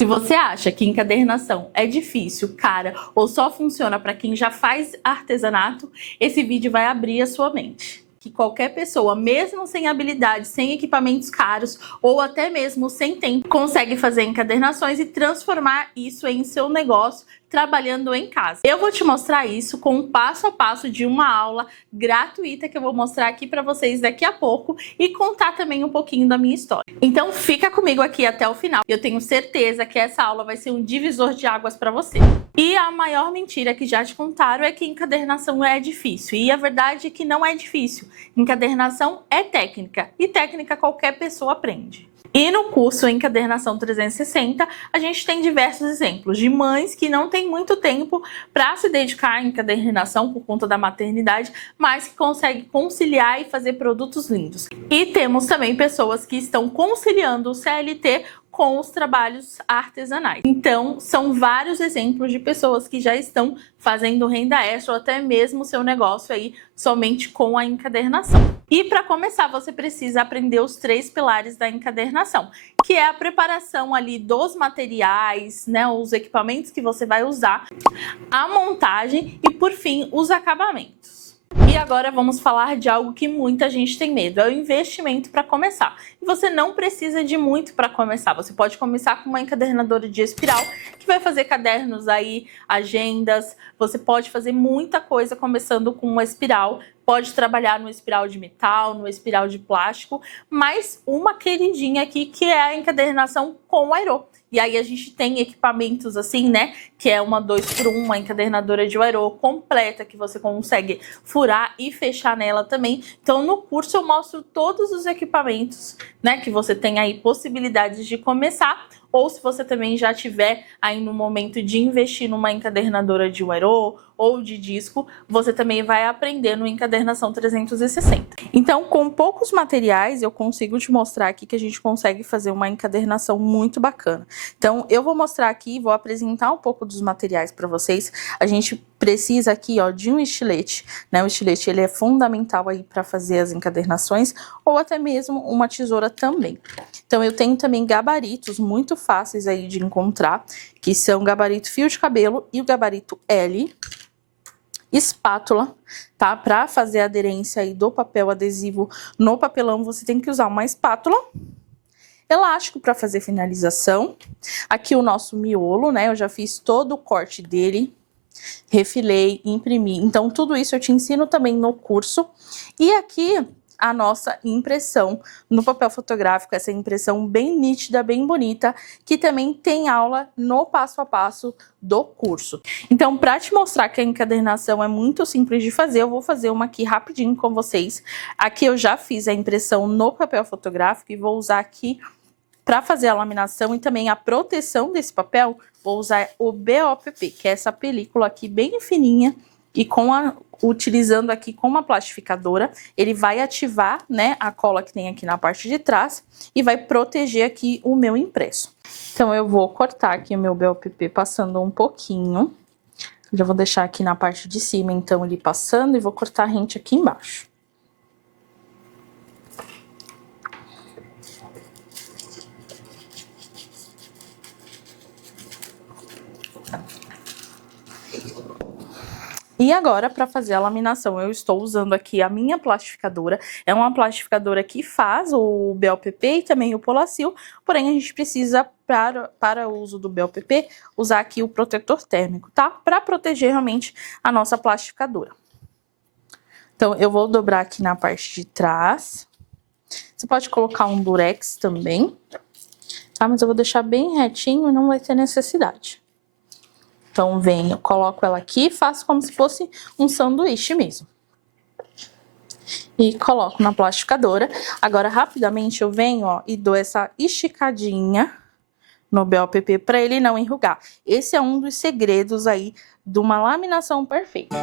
Se você acha que encadernação é difícil, cara, ou só funciona para quem já faz artesanato, esse vídeo vai abrir a sua mente. Que qualquer pessoa, mesmo sem habilidade, sem equipamentos caros ou até mesmo sem tempo, consegue fazer encadernações e transformar isso em seu negócio trabalhando em casa. Eu vou te mostrar isso com um passo a passo de uma aula gratuita que eu vou mostrar aqui para vocês daqui a pouco e contar também um pouquinho da minha história. Então fica comigo aqui até o final. Eu tenho certeza que essa aula vai ser um divisor de águas para você. E a maior mentira que já te contaram é que encadernação é difícil. E a verdade é que não é difícil. Encadernação é técnica e técnica qualquer pessoa aprende. E no curso Encadernação 360, a gente tem diversos exemplos de mães que não têm muito tempo para se dedicar à encadernação por conta da maternidade, mas que conseguem conciliar e fazer produtos lindos. E temos também pessoas que estão conciliando o CLT com os trabalhos artesanais. Então, são vários exemplos de pessoas que já estão fazendo renda extra ou até mesmo seu negócio aí somente com a encadernação. E para começar, você precisa aprender os 3 pilares da encadernação, que é a preparação ali dos materiais, né, os equipamentos que você vai usar, a montagem e, por fim, os acabamentos. E agora vamos falar de algo que muita gente tem medo, é o investimento para começar. E você não precisa de muito para começar, você pode começar com uma encadernadora de espiral, que vai fazer cadernos aí, agendas, você pode fazer muita coisa começando com uma espiral, pode trabalhar no espiral de metal, no espiral de plástico, mas uma queridinha aqui que é a encadernação com airô. E aí a gente tem equipamentos assim, né, que é uma 2x1, uma encadernadora de airô completa, que você consegue furar e fechar nela também. Então no curso eu mostro todos os equipamentos, né, que você tem aí possibilidades de começar, ou se você também já tiver aí no momento de investir numa encadernadora de airô ou de disco, você também vai aprender no Encadernação 360. Então, com poucos materiais, eu consigo te mostrar aqui que a gente consegue fazer uma encadernação muito bacana. Então, eu vou mostrar aqui, vou apresentar um pouco dos materiais para vocês. A gente precisa aqui, ó, de um estilete, né? O estilete, ele é fundamental aí para fazer as encadernações, ou até mesmo uma tesoura também. Então, eu tenho também gabaritos muito fáceis aí de encontrar, que são o gabarito fio de cabelo e o gabarito L. Espátula, tá? Para fazer a aderência aí do papel adesivo no papelão, você tem que usar uma espátula. Elástico para fazer finalização. Aqui o nosso miolo, né? Eu já fiz todo o corte dele, refilei, imprimi. Então, tudo isso eu te ensino também no curso. E aqui a nossa impressão no papel fotográfico, essa impressão bem nítida, bem bonita, que também tem aula no passo a passo do curso. Então, para te mostrar que a encadernação é muito simples de fazer, eu vou fazer uma aqui rapidinho com vocês. Aqui eu já fiz a impressão no papel fotográfico e vou usar aqui para fazer a laminação e também a proteção desse papel, vou usar o BOPP, que é essa película aqui bem fininha, e utilizando aqui com uma plastificadora, ele vai ativar, né, a cola que tem aqui na parte de trás e vai proteger aqui o meu impresso. Então, eu vou cortar aqui o meu BOPP passando um pouquinho. Já vou deixar aqui na parte de cima, então, ele passando, e vou cortar rente aqui embaixo. E agora, para fazer a laminação, eu estou usando aqui a minha plastificadora. É uma plastificadora que faz o BOPP e também o Polacil, porém a gente precisa, para o uso do BOPP, usar aqui o protetor térmico, tá? Para proteger realmente a nossa plastificadora. Então, eu vou dobrar aqui na parte de trás. Você pode colocar um durex também, tá? Mas eu vou deixar bem retinho e não vai ter necessidade. Então, eu coloco ela aqui e faço como se fosse um sanduíche mesmo. E coloco na plastificadora. Agora, rapidamente, eu venho, ó, e dou essa esticadinha no BOPP para ele não enrugar. Esse é um dos segredos aí de uma laminação perfeita.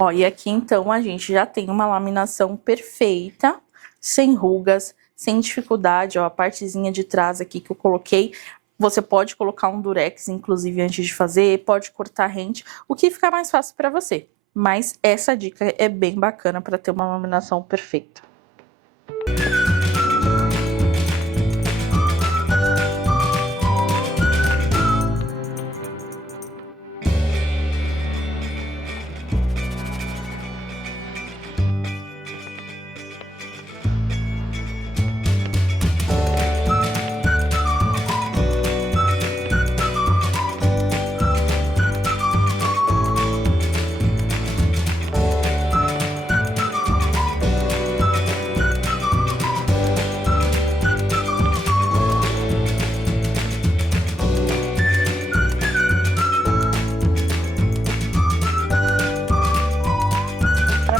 Ó, e aqui então a gente já tem uma laminação perfeita, sem rugas, sem dificuldade, ó, a partezinha de trás aqui que eu coloquei. Você pode colocar um durex, inclusive, antes de fazer, pode cortar rente, o que ficar mais fácil para você. Mas essa dica é bem bacana para ter uma laminação perfeita.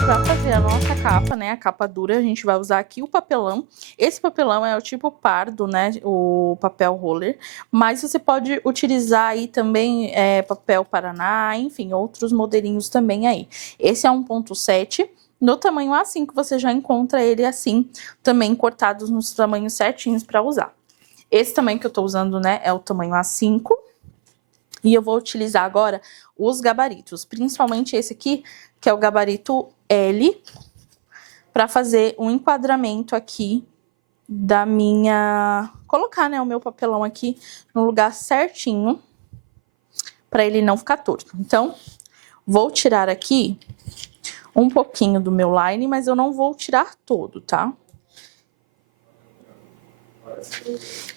Para fazer a nossa capa, né, a capa dura, a gente vai usar aqui o papelão. Esse papelão é o tipo pardo, né, o papel roller, mas você pode utilizar aí também papel Paraná, enfim, outros modelinhos também aí. Esse é 1.7, no tamanho A5 você já encontra ele assim, também cortados nos tamanhos certinhos para usar. Esse tamanho que eu tô usando, né, é o tamanho A5. E eu vou utilizar agora os gabaritos, principalmente esse aqui, que é o gabarito L, para fazer um enquadramento aqui da minha... Colocar, né, o meu papelão aqui no lugar certinho, para ele não ficar torto. Então, vou tirar aqui um pouquinho do meu line, mas eu não vou tirar todo, tá?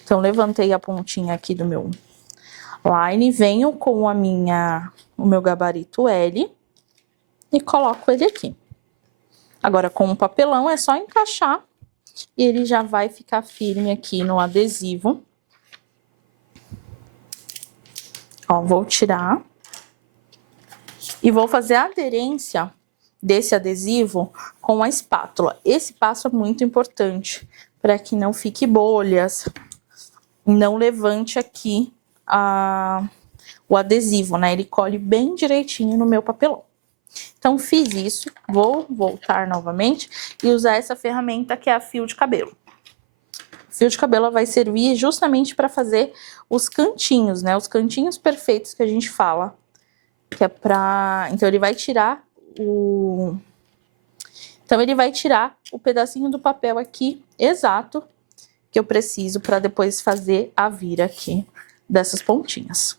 Então, levantei a pontinha aqui do meu line, venho com o meu gabarito L e coloco ele aqui. Agora, com o papelão, é só encaixar e ele já vai ficar firme aqui no adesivo. Ó, vou tirar e vou fazer a aderência desse adesivo com a espátula. Esse passo é muito importante para que não fique bolhas, não levante aqui o adesivo, né? Ele colhe bem direitinho no meu papelão. Então, fiz isso, vou voltar novamente e usar essa ferramenta que é a fio de cabelo. O fio de cabelo vai servir justamente para fazer os cantinhos, né? Os cantinhos perfeitos que a gente fala, que é pra... Então, ele vai tirar o... Então, ele vai tirar o pedacinho do papel aqui, exato, que eu preciso para depois fazer a vira aqui dessas pontinhas.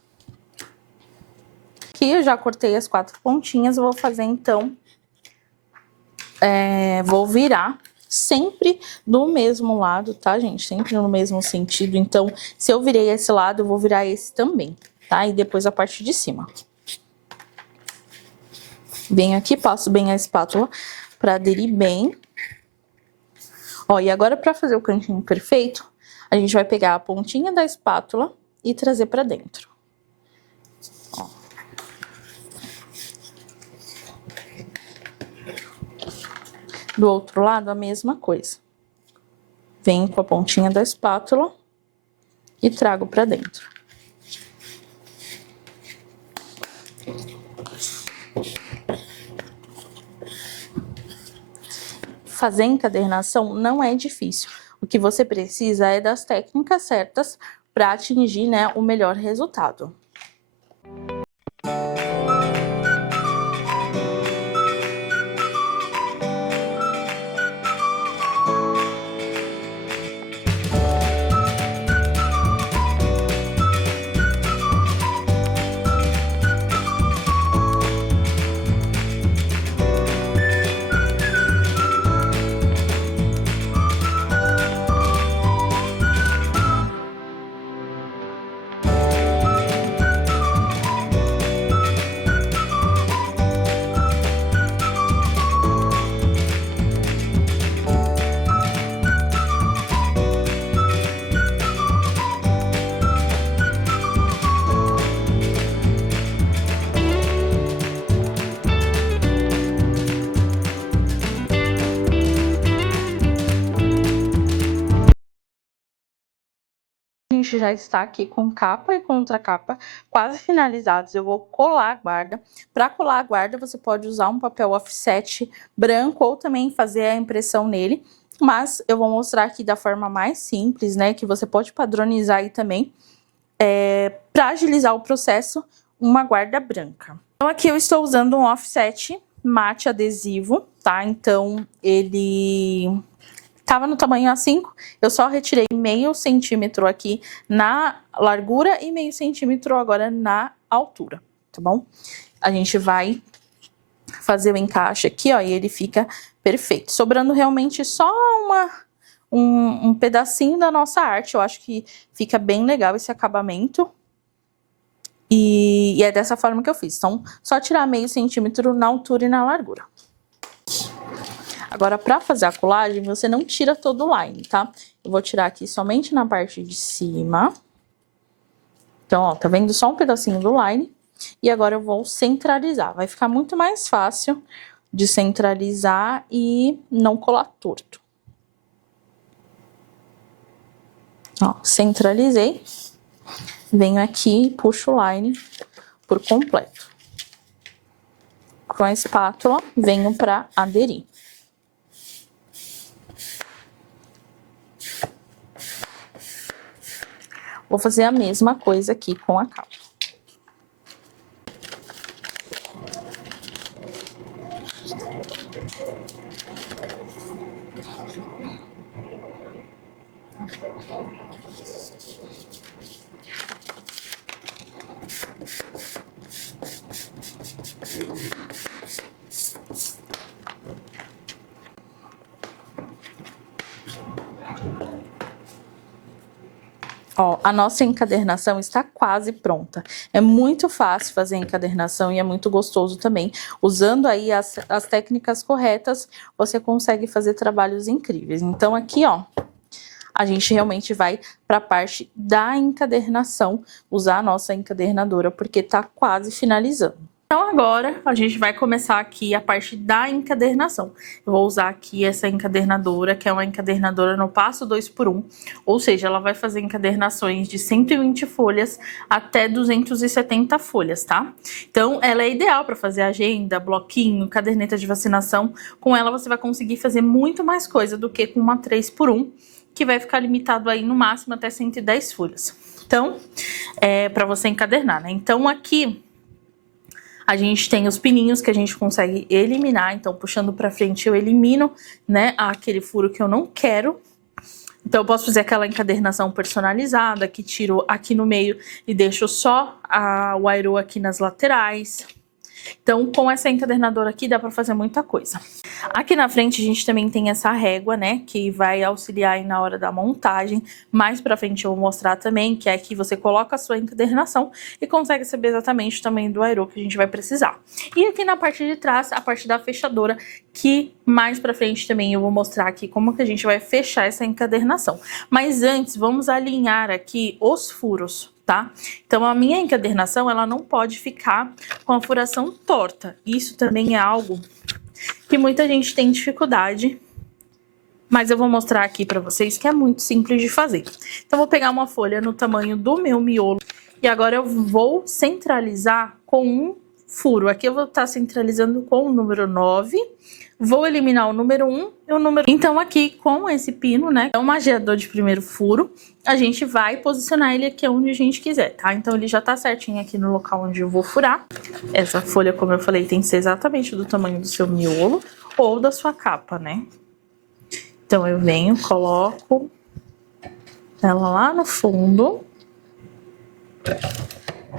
Aqui eu já cortei as 4 pontinhas, vou fazer então, vou virar sempre do mesmo lado, tá, gente? Sempre no mesmo sentido. Então, se eu virei esse lado, eu vou virar esse também, tá? E depois a parte de cima. Venho aqui, passo bem a espátula para aderir bem. Ó, e agora para fazer o cantinho perfeito, a gente vai pegar a pontinha da espátula e trazer para dentro. Ó. Do outro lado, a mesma coisa. Venho com a pontinha da espátula e trago para dentro. Fazer encadernação não é difícil. O que você precisa é das técnicas certas para atingir, né, o melhor resultado. gente já está aqui com capa e contracapa quase finalizados. Eu vou colar a guarda. Para colar a guarda, você pode usar um papel offset branco ou também fazer a impressão nele. Mas eu vou mostrar aqui da forma mais simples, né? Que você pode padronizar aí também. Para agilizar o processo, uma guarda branca. Então aqui eu estou usando um offset mate adesivo, tá? Então ele tava no tamanho A5, eu só retirei meio centímetro aqui na largura e meio centímetro agora na altura, tá bom? A gente vai fazer o encaixe aqui, ó, e ele fica perfeito. Sobrando realmente só um pedacinho da nossa arte. Eu acho que fica bem legal esse acabamento. E é dessa forma que eu fiz. Então, só tirar meio centímetro na altura e na largura. Agora, para fazer a colagem, você não tira todo o line, tá? Eu vou tirar aqui somente na parte de cima. Então, ó, tá vendo só um pedacinho do line? E agora eu vou centralizar. Vai ficar muito mais fácil de centralizar e não colar torto. Ó, centralizei. Venho aqui e puxo o line por completo. Com a espátula, venho para aderir. Vou fazer a mesma coisa aqui com a capa. Ó, a nossa encadernação está quase pronta. É muito fácil fazer a encadernação e é muito gostoso também. Usando aí as técnicas corretas, você consegue fazer trabalhos incríveis. Então aqui, ó, a gente realmente vai para a parte da encadernação, usar a nossa encadernadora, porque tá quase finalizando. Então agora a gente vai começar aqui a parte da encadernação. Eu vou usar aqui essa encadernadora, que é uma encadernadora no passo 2x1, ou seja, ela vai fazer encadernações de 120 folhas até 270 folhas, tá? Então ela é ideal para fazer agenda, bloquinho, caderneta de vacinação. Com ela você vai conseguir fazer muito mais coisa do que com uma 3x1, que vai ficar limitado aí no máximo até 110 folhas. Então, para você encadernar, né? Então aqui a gente tem os pininhos que a gente consegue eliminar. Então, puxando pra frente, eu elimino, né, aquele furo que eu não quero. Então, eu posso fazer aquela encadernação personalizada, que tiro aqui no meio e deixo só o airô aqui nas laterais. Então, com essa encadernadora aqui, dá pra fazer muita coisa. Aqui na frente, a gente também tem essa régua, né, que vai auxiliar aí na hora da montagem. Mais pra frente eu vou mostrar também, que é que você coloca a sua encadernação e consegue saber exatamente o tamanho do airô que a gente vai precisar. E aqui na parte de trás, a parte da fechadora, que mais pra frente também eu vou mostrar aqui como que a gente vai fechar essa encadernação. Mas antes, vamos alinhar aqui os furos, tá? Então, a minha encadernação, ela não pode ficar com a furação torta. Isso também é algo que muita gente tem dificuldade, mas eu vou mostrar aqui pra vocês que é muito simples de fazer. Então, eu vou pegar uma folha no tamanho do meu miolo e agora eu vou centralizar com um furo. Aqui eu vou estar centralizando com o número 9, vou eliminar o número 1 e o número... Então, aqui com esse pino, né, é um magiador de primeiro furo, a gente vai posicionar ele aqui onde a gente quiser, tá? Então, ele já tá certinho aqui no local onde eu vou furar. Essa folha, como eu falei, tem que ser exatamente do tamanho do seu miolo ou da sua capa, né? Então, eu venho, coloco ela lá no fundo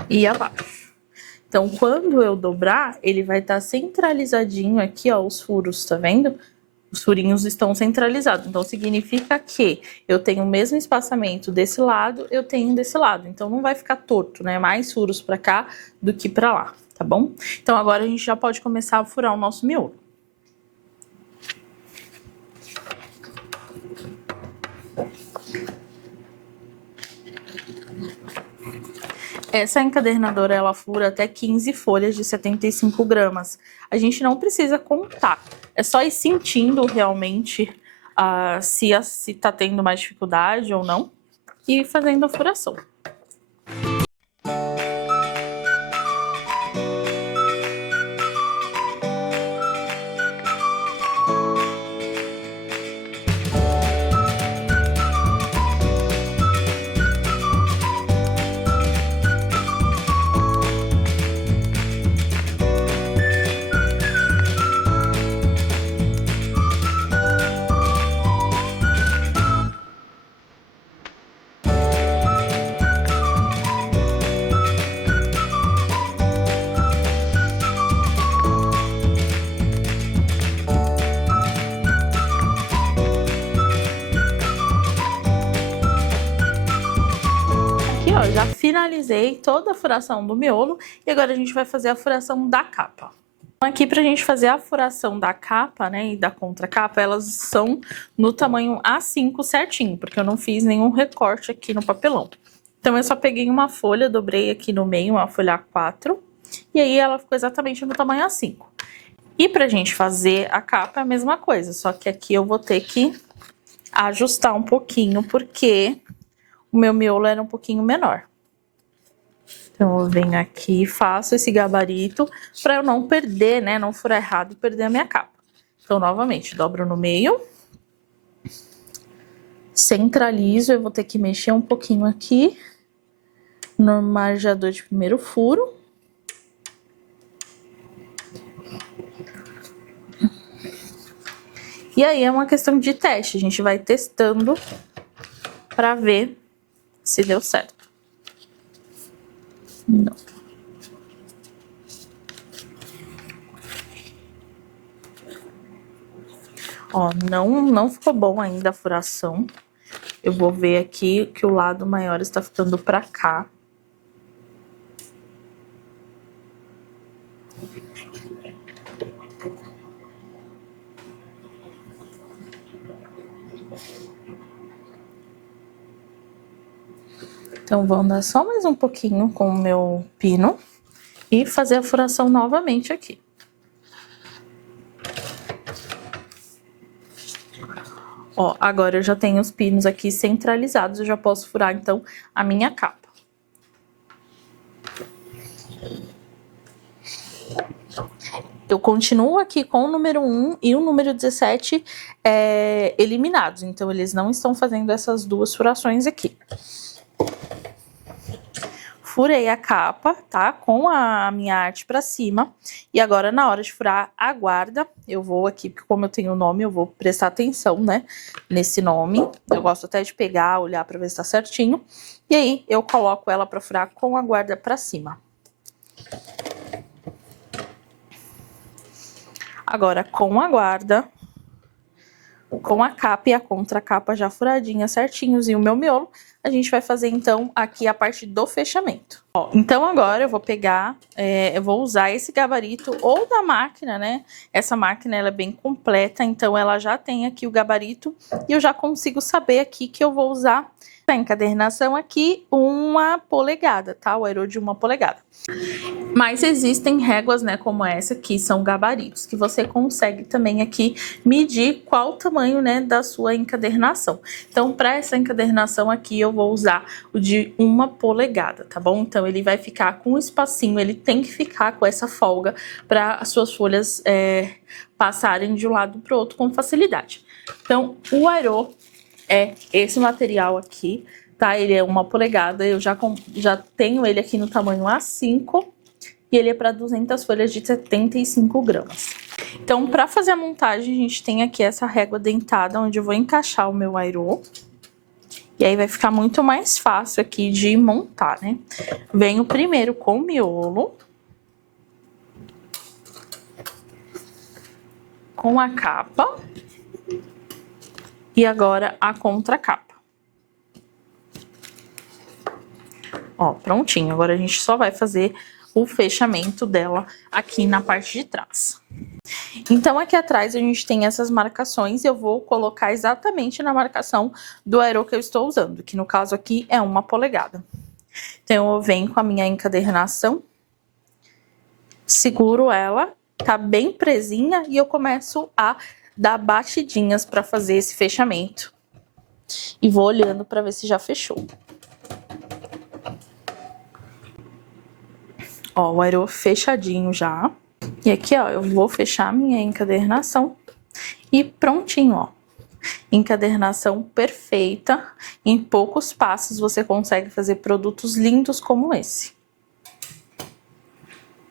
e abaixo. Então, quando eu dobrar, ele vai estar centralizadinho aqui, ó, os furos, tá vendo? Os furinhos estão centralizados. Então, significa que eu tenho o mesmo espaçamento desse lado, eu tenho desse lado. Então, não vai ficar torto, né? Mais furos pra cá do que pra lá, tá bom? Então, agora a gente já pode começar a furar o nosso miolo. Essa encadernadora, ela fura até 15 folhas de 75 gramas. A gente não precisa contar, é só ir sentindo realmente se tá tendo mais dificuldade ou não. e ir fazendo a furação. Ó, já finalizei toda a furação do miolo e agora a gente vai fazer a furação da capa. Então, aqui pra gente fazer a furação da capa, né, e da contracapa, elas são no tamanho A5 certinho, porque eu não fiz nenhum recorte aqui no papelão. Então eu só peguei uma folha, dobrei aqui no meio, uma folha A4, e aí ela ficou exatamente no tamanho A5. E pra gente fazer a capa é a mesma coisa, só que aqui eu vou ter que ajustar um pouquinho, porque o meu miolo era um pouquinho menor. Então, eu venho aqui e faço esse gabarito para eu não perder, né? Não furar errado e perder a minha capa. Então, novamente, dobro no meio. Centralizo, eu vou ter que mexer um pouquinho aqui no margeador de primeiro furo. E aí, é uma questão de teste. A gente vai testando para ver se deu certo. Não. Ó, não ficou bom ainda a furação. Eu vou ver aqui que o lado maior está ficando pra cá. Então, vou andar só mais um pouquinho com o meu pino e fazer a furação novamente aqui. Ó, agora eu já tenho os pinos aqui centralizados, eu já posso furar, então, a minha capa. Eu continuo aqui com o número 1 e o número 17 eliminados, então eles não estão fazendo essas duas furações aqui. Furei a capa, tá? Com a minha arte pra cima. E agora, na hora de furar a guarda, eu vou aqui, porque como eu tenho o nome, eu vou prestar atenção, né? Nesse nome. Eu gosto até de pegar, olhar pra ver se tá certinho. E aí, eu coloco ela pra furar com a guarda pra cima. Agora, com a guarda, com a capa e a contracapa já furadinha certinhos e o meu miolo, a gente vai fazer, então, aqui a parte do fechamento. Ó, então, agora eu vou pegar, eu vou usar esse gabarito ou da máquina, né? Essa máquina, ela é bem completa, então ela já tem aqui o gabarito e eu já consigo saber aqui que eu vou usar a encadernação aqui 1 polegada, tá? O aerô de 1 polegada. Mas existem réguas, né, como essa, que são gabaritos, que você consegue também aqui medir qual o tamanho, né, da sua encadernação. Então, para essa encadernação aqui, eu vou usar o de 1 polegada, tá bom? Então, ele vai ficar com um espacinho, ele tem que ficar com essa folga para as suas folhas passarem de um lado para o outro com facilidade. Então, o aerô é esse material aqui, tá? Ele é 1 polegada, eu já tenho ele aqui no tamanho A5 e ele é para 200 folhas de 75 gramas. Então, para fazer a montagem, a gente tem aqui essa régua dentada, onde eu vou encaixar o meu aerô. E aí vai ficar muito mais fácil aqui de montar, né? Venho primeiro com o miolo, com a capa e agora a contracapa. Ó, prontinho. Agora a gente só vai fazer o fechamento dela aqui na parte de trás. Então, aqui atrás a gente tem essas marcações e eu vou colocar exatamente na marcação do aerô que eu estou usando, que no caso aqui é 1 polegada. Então, eu venho com a minha encadernação, seguro ela, tá bem presinha e eu começo a dar batidinhas para fazer esse fechamento. E vou olhando para ver se já fechou. Ó, o arô fechadinho já. E aqui, ó, eu vou fechar minha encadernação e prontinho, ó. Encadernação perfeita. Em poucos passos você consegue fazer produtos lindos como esse.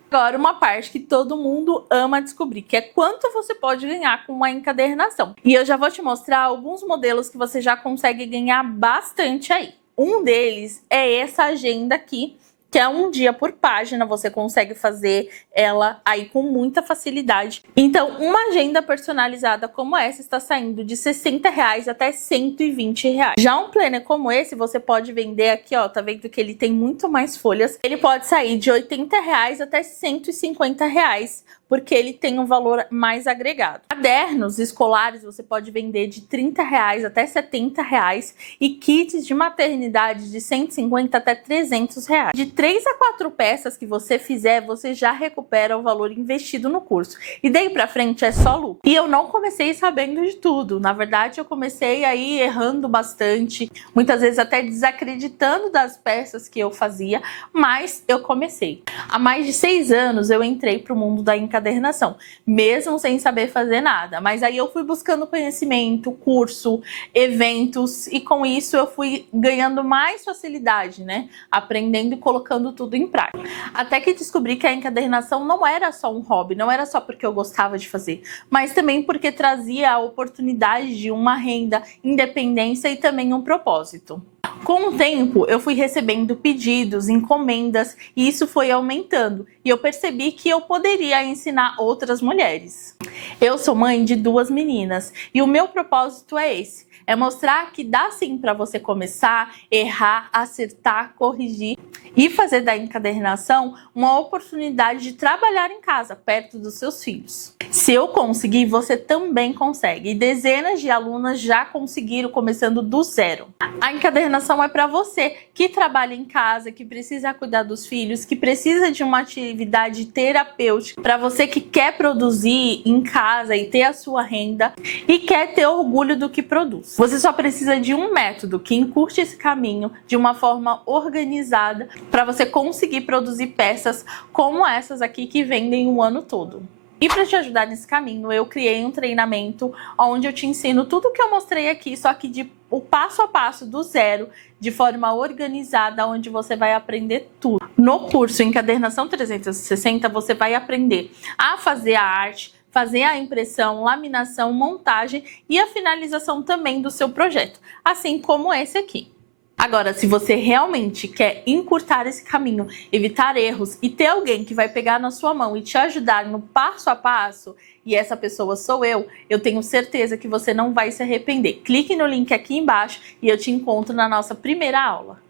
Agora, uma parte que todo mundo ama descobrir, que é quanto você pode ganhar com uma encadernação. E eu já vou te mostrar alguns modelos que você já consegue ganhar bastante aí. Um deles é essa agenda aqui, que é 1 dia por página, você consegue fazer ela aí com muita facilidade. Então, uma agenda personalizada como essa está saindo de R$60 até R$120. Já um planner como esse, você pode vender aqui, ó, tá vendo que ele tem muito mais folhas. Ele pode sair de R$80 até R$150, porque ele tem um valor mais agregado. Cadernos escolares você pode vender de R$30 até R$70 e kits de maternidade de R$150 até R$300. De 3 a 4 peças que você fizer, você já recupera o valor investido no curso. E daí pra frente é só lucro. E eu não comecei sabendo de tudo. Na verdade, eu comecei aí errando bastante, muitas vezes até desacreditando das peças que eu fazia, mas eu comecei. Há mais de 6 anos eu entrei pro mundo da encadernação, mesmo sem saber fazer nada. Mas aí eu fui buscando conhecimento, curso, eventos, e com isso eu fui ganhando mais facilidade, né? Aprendendo e colocando tudo em prática. Até que descobri que a encadernação não era só um hobby, não era só porque eu gostava de fazer, mas também porque trazia a oportunidade de uma renda, independência e também um propósito. Com o tempo, eu fui recebendo pedidos, encomendas, e isso foi aumentando. E eu percebi que eu poderia ensinar outras mulheres. Eu sou mãe de 2 meninas, e o meu propósito é esse. É mostrar que dá sim para você começar, errar, acertar, corrigir e fazer da encadernação uma oportunidade de trabalhar em casa, perto dos seus filhos. Se eu conseguir, você também consegue. E dezenas de alunas já conseguiram começando do zero. A encadernação é para você que trabalha em casa, que precisa cuidar dos filhos, que precisa de uma atividade terapêutica, para você que quer produzir em casa e ter a sua renda e quer ter orgulho do que produz. Você só precisa de um método que encurte esse caminho de uma forma organizada para você conseguir produzir peças como essas aqui que vendem o ano todo. E para te ajudar nesse caminho, eu criei um treinamento onde eu te ensino tudo que eu mostrei aqui, só que o passo a passo do zero, de forma organizada, onde você vai aprender tudo. No curso Encadernação 360, você vai aprender a fazer a arte, fazer a impressão, laminação, montagem e a finalização também do seu projeto, assim como esse aqui. Agora, se você realmente quer encurtar esse caminho, evitar erros e ter alguém que vai pegar na sua mão e te ajudar no passo a passo, e essa pessoa sou eu tenho certeza que você não vai se arrepender. Clique no link aqui embaixo e eu te encontro na nossa primeira aula.